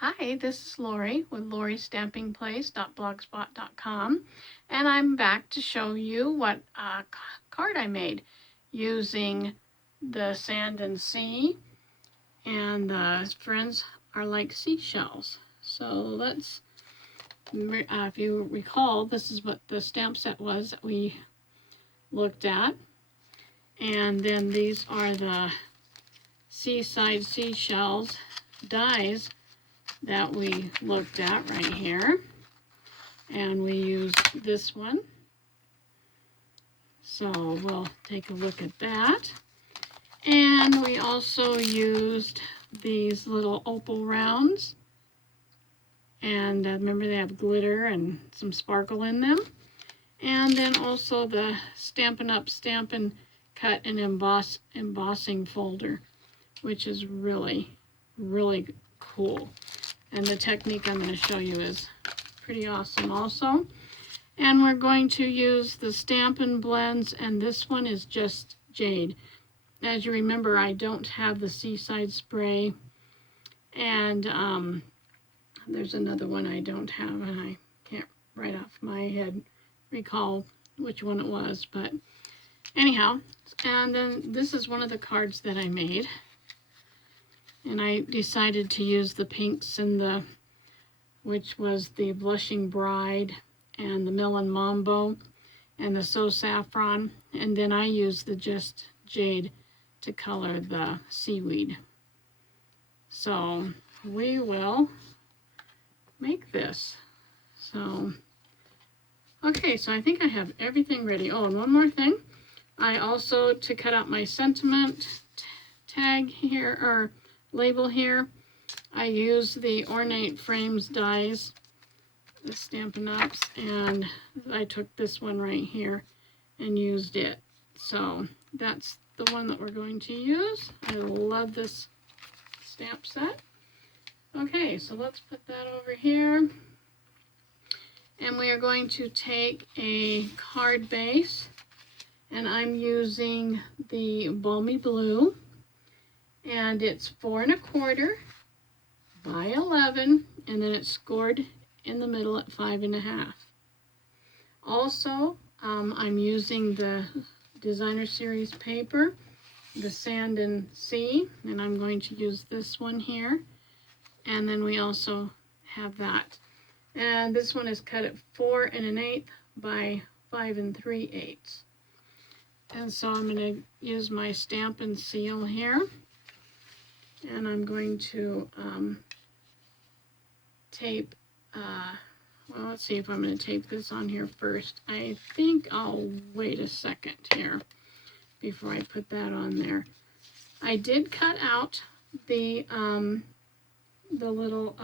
Hi, this is Lori with loristampingplace.blogspot.com, and I'm back to show you what card I made using the sand and sea, and the friends are like seashells. So if you recall, this is what the stamp set was that we looked at, and then these are the seaside seashells dies that we looked at right here. And we used this one. So we'll take a look at that. And we also used these little opal rounds. And remember, they have glitter and some sparkle in them. And then also the Stampin' Up! Stampin' Cut and embossing folder, which is really, really cool. And the technique I'm going to show you is pretty awesome also. And we're going to use the Stampin' Blends, and this one is just jade. As you remember, I don't have the Seaside Spray, and there's another one I don't have, and I can't right off my head recall which one it was, but anyhow. And then this is one of the cards that I made, and I decided to use the pinks and which was the Blushing Bride and the Melon Mambo and the So Saffron, and then I used the Just Jade to color the seaweed. So we will make this. So, okay, so I think I have everything ready. Oh, and one more thing. I also, to cut out my sentiment tag here, or label here, I use the Ornate Frames dies, the Stampin' Ups, and I took this one right here and used it. So that's the one that we're going to use. I love this stamp set. Okay, so let's put that over here. And we are going to take a card base, and I'm using the Balmy Blue, and it's 4 1/4 by 11, and then it's scored in the middle at 5 1/2. Also, I'm using the Designer Series paper, the Sand and Sea, and I'm going to use this one here. And then we also have that. And this one is cut at 4 1/8 by 5 3/8. And so I'm going to use my stamp and seal here. And I'm going to tape, well, let's see if I'm going to tape this on here first. I think I'll wait a second here before I put that on there. I did cut out the little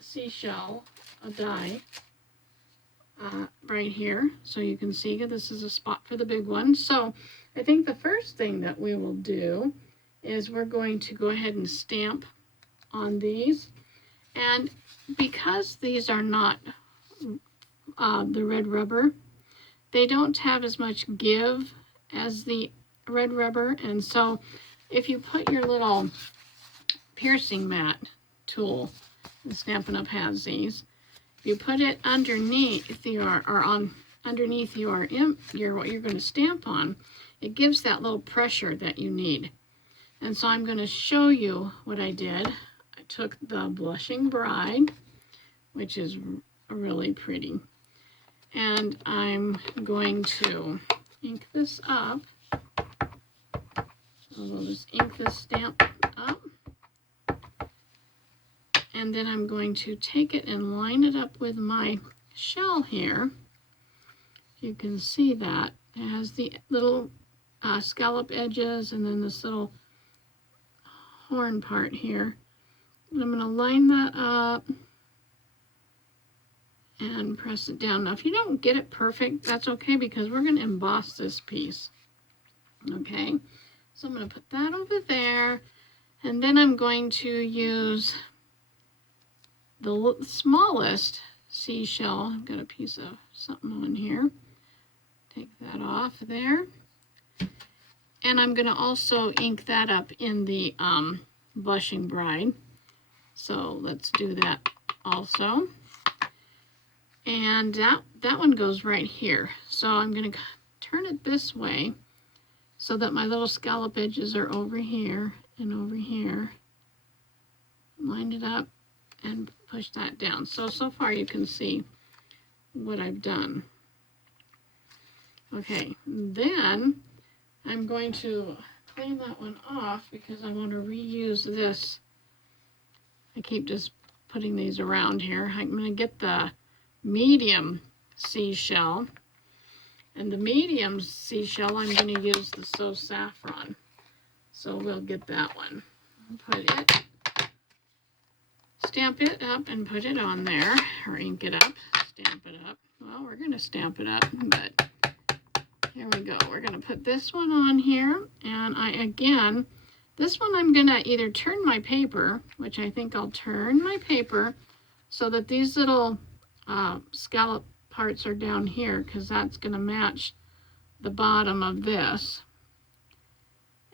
seashell die right here, so you can see this is a spot for the big one. So I think the first thing that we will do is we're going to go ahead and stamp on these. And because these are not the red rubber, they don't have as much give as the red rubber. And so if you put your little piercing mat tool, the Stampin' Up! Has these, if you put it underneath underneath your what you're going to stamp on, it gives that little pressure that you need. And so I'm going to show you what I did. I took the Blushing Bride, which is really pretty, and I'm going to ink this up. So we'll just ink this stamp up, and then I'm going to take it and line it up with my shell here. You can see that it has the little scallop edges and then this little horn part here. And I'm going to line that up and press it down. Now, if you don't get it perfect, that's okay, because we're going to emboss this piece. Okay, so I'm going to put that over there, and then I'm going to use the smallest seashell. I've got a piece of something on here. Take that off there. And I'm going to also ink that up in the Blushing Bride. So let's do that also. And that one goes right here. So I'm going to turn it this way so that my little scallop edges are over here and over here. Line it up and push that down. So far you can see what I've done. Okay, then I'm going to clean that one off because I want to reuse this. I keep just putting these around here. I'm going to get the medium seashell. And the medium seashell, I'm going to use the So Saffron. So we'll get that one. Put it, stamp it up and put it on there, or ink it up, stamp it up. Well, we're going to stamp it up, but here we go. We're going to put this one on here, and again, this one I'm going to either turn my paper, which I think I'll turn my paper so that these little scallop parts are down here, because that's going to match the bottom of this.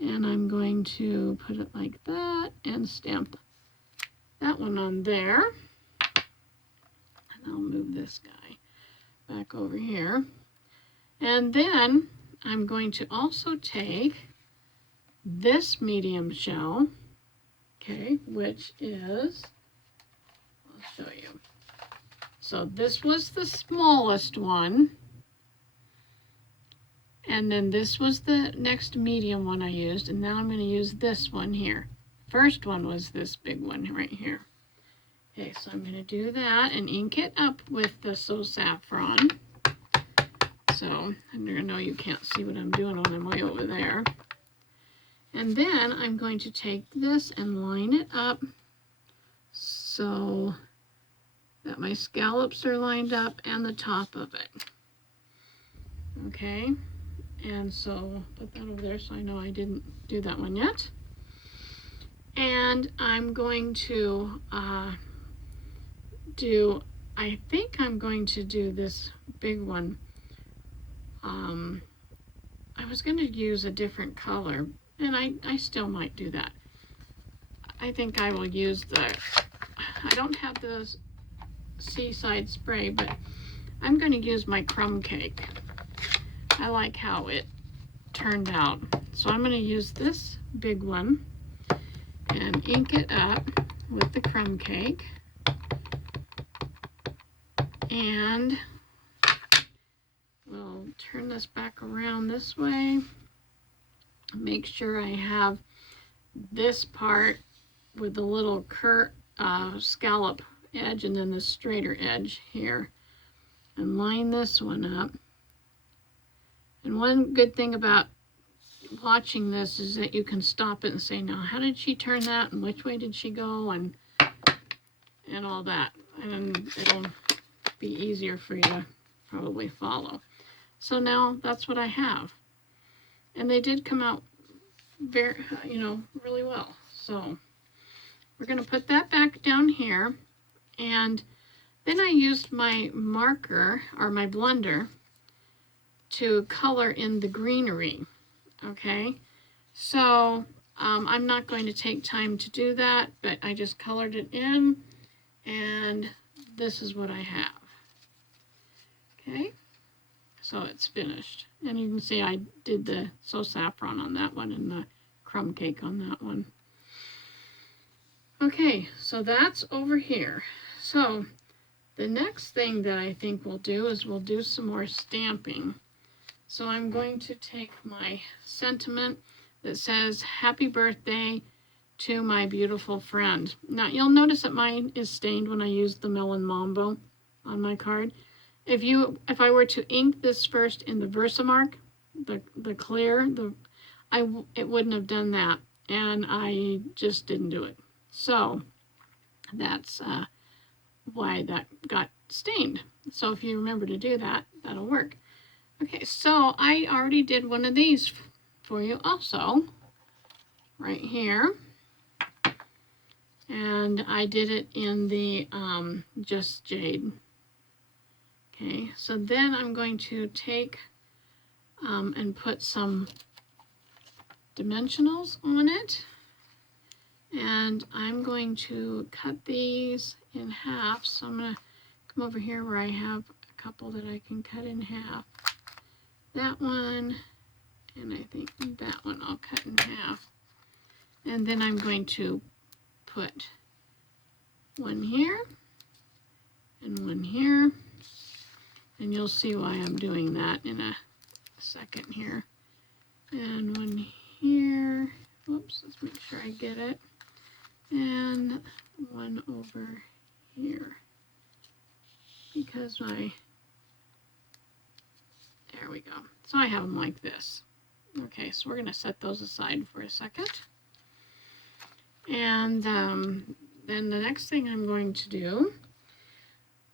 And I'm going to put it like that and stamp that one on there. And I'll move this guy back over here. And then I'm going to also take this medium shell, okay, which is, I'll show you. So this was the smallest one. And then this was the next medium one I used, and now I'm going to use this one here. First one was this big one right here. Okay, so I'm going to do that and ink it up with the So Saffron. So I know you can't see what I'm doing when I'm way over there. And then I'm going to take this and line it up so that my scallops are lined up and the top of it. Okay. And so put that over there so I know I didn't do that one yet. And I'm going to I think I'm going to do this big one. I was going to use a different color, and I still might do that. I think I will use I don't have the Seaside spray, but I'm going to use my crumb cake. I like how it turned out. So I'm going to use this big one and ink it up with the crumb cake. And we'll turn this back around this way. Make sure I have this part with the little scallop edge and then the straighter edge here. And line this one up. And one good thing about watching this is that you can stop it and say, now how did she turn that and which way did she go and all that. And it'll be easier for you to probably follow. So now that's what I have. And they did come out very, really well. So we're going to put that back down here. And then I used my marker or my blender to color in the greenery. Okay, so I'm not going to take time to do that, but I just colored it in, and this is what I have. Okay, so it's finished. And you can see I did the So Saffron on that one and the crumb cake on that one. Okay, so that's over here. So the next thing that I think we'll do is we'll do some more stamping. So I'm going to take my sentiment that says, "Happy birthday to my beautiful friend." Now you'll notice that mine is stained when I used the Melon Mambo on my card. If I were to ink this first in the Versamark, the clear, it wouldn't have done that, and I just didn't do it. So that's why that got stained. So if you remember to do that, that'll work. Okay, so I already did one of these for you also, right here. And I did it in the Just Jade. Okay, so then I'm going to take and put some dimensionals on it. And I'm going to cut these in half. So I'm going to come over here where I have a couple that I can cut in half. That one, and I think that one I'll cut in half. And then I'm going to put one here and one here. And you'll see why I'm doing that in a second here. And one here. Whoops, let's make sure I get it. And one over here. Because there we go. So I have them like this. Okay, so we're going to set those aside for a second. And then the next thing I'm going to do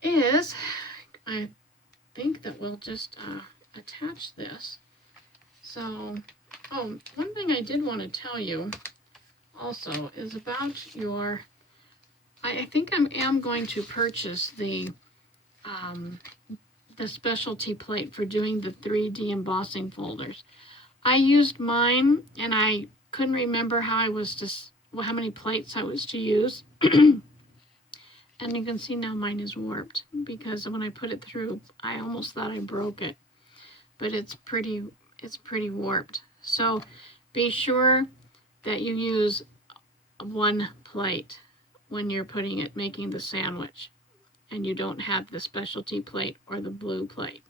is, I think that we'll just attach this. So, oh, one thing I did want to tell you also is about your, I think I am going to purchase the specialty plate for doing the 3D embossing folders. I used mine and I couldn't remember how many plates I was to use. And you can see now mine is warped because when I put it through, I almost thought I broke it. But it's pretty warped. So be sure that you use one plate when you're making the sandwich, and you don't have the specialty plate or the blue plate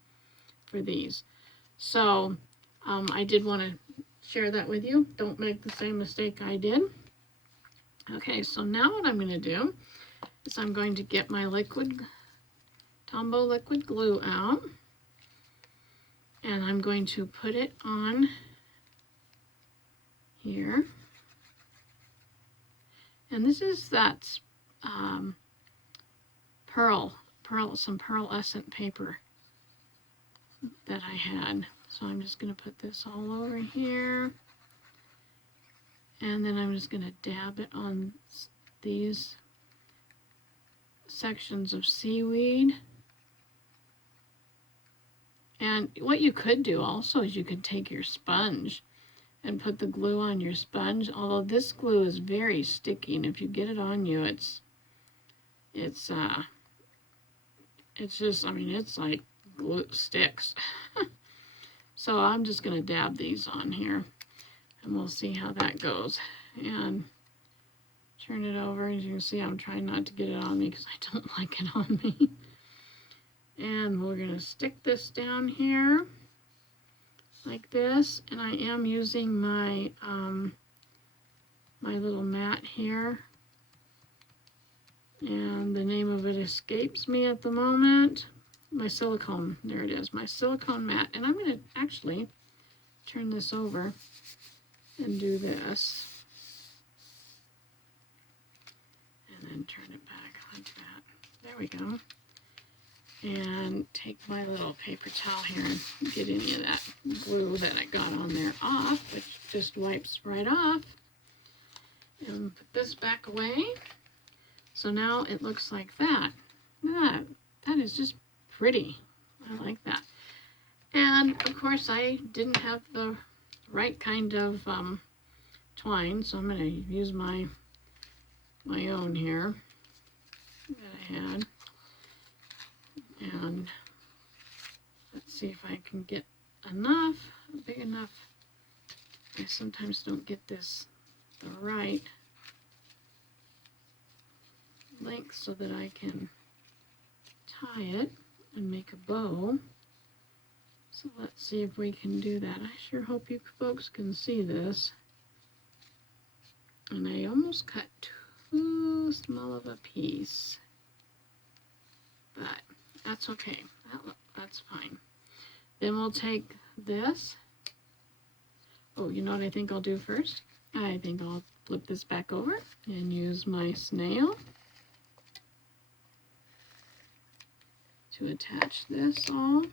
for these. So I did want to share that with you. Don't make the same mistake I did. Okay, so now what I'm going to do is I'm going to get my Tombow liquid glue out, and I'm going to put it on here. And this is that some pearlescent paper that I had. So I'm just going to put this all over here. And then I'm just going to dab it on these sections of seaweed. And what you could do also is you could take your sponge and put the glue on your sponge, although this glue is very sticky, and if you get it on you, it's just, I mean, it's like glue sticks. So I'm just going to dab these on here, and we'll see how that goes. And turn it over. As you can see, I'm trying not to get it on me because I don't like it on me. And we're going to stick this down here like this, and I am using my my little mat here, and the name of it escapes me at the moment. My silicone, there it is, my silicone mat. And I'm going to actually turn this over and do this, and then turn it back like that. There we go. And take my little paper towel here and get any of that glue that I got on there off, which just wipes right off. And put this back away. So now it looks like that. Look at that. That is just pretty. I like that. And of course I didn't have the right kind of twine, so I'm going to use my own here that I had. And let's see if I can get enough, big enough. I sometimes don't get this the right length so that I can tie it and make a bow. So let's see if we can do that. I sure hope you folks can see this. And I almost cut too small of a piece, but that's okay. That's fine. Then we'll take this. Oh, you know what I think I'll do first? I think I'll flip this back over and use my snail to attach this all.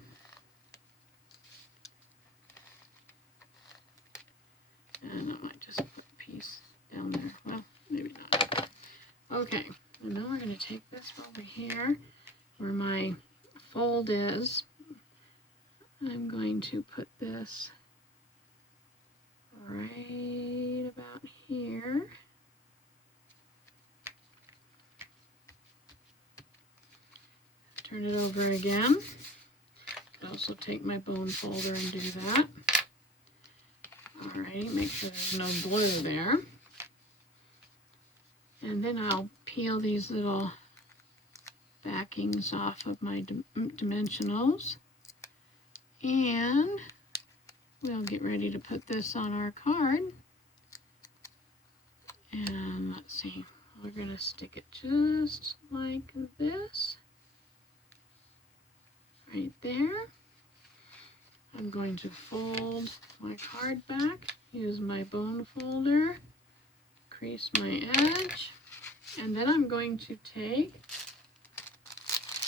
And I might just put a piece down there. Well, maybe not. Okay, and then we're going to take this over here where my fold is. I'm going to put this right about here. Turn it over again. I'll also take my bone folder and do that. Alrighty, make sure there's no glue there. And then I'll peel these little backings off of my dimensionals. And we'll get ready to put this on our card. And let's see, we're going to stick it just like this. Right there. I'm going to fold my card back, use my bone folder, crease my edge, and then I'm going to take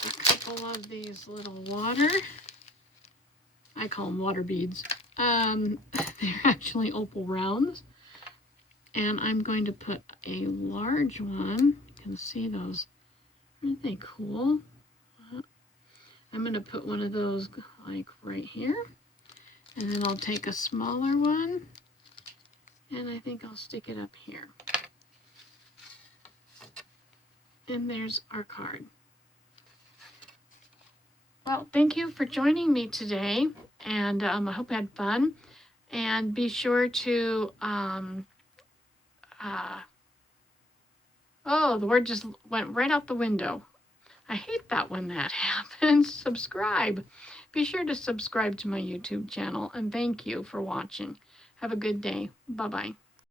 a couple of these little I call them water beads. They're actually opal rounds. And I'm going to put a large one. You can see those. Aren't they cool? I'm going to put one of those like right here. And then I'll take a smaller one. And I think I'll stick it up here. And there's our card. Well, thank you for joining me today. And I hope you had fun. And be sure to, oh, the word just went right out the window. I hate that when that happens. Subscribe. Be sure to subscribe to my YouTube channel, and thank you for watching. Have a good day. Bye-bye.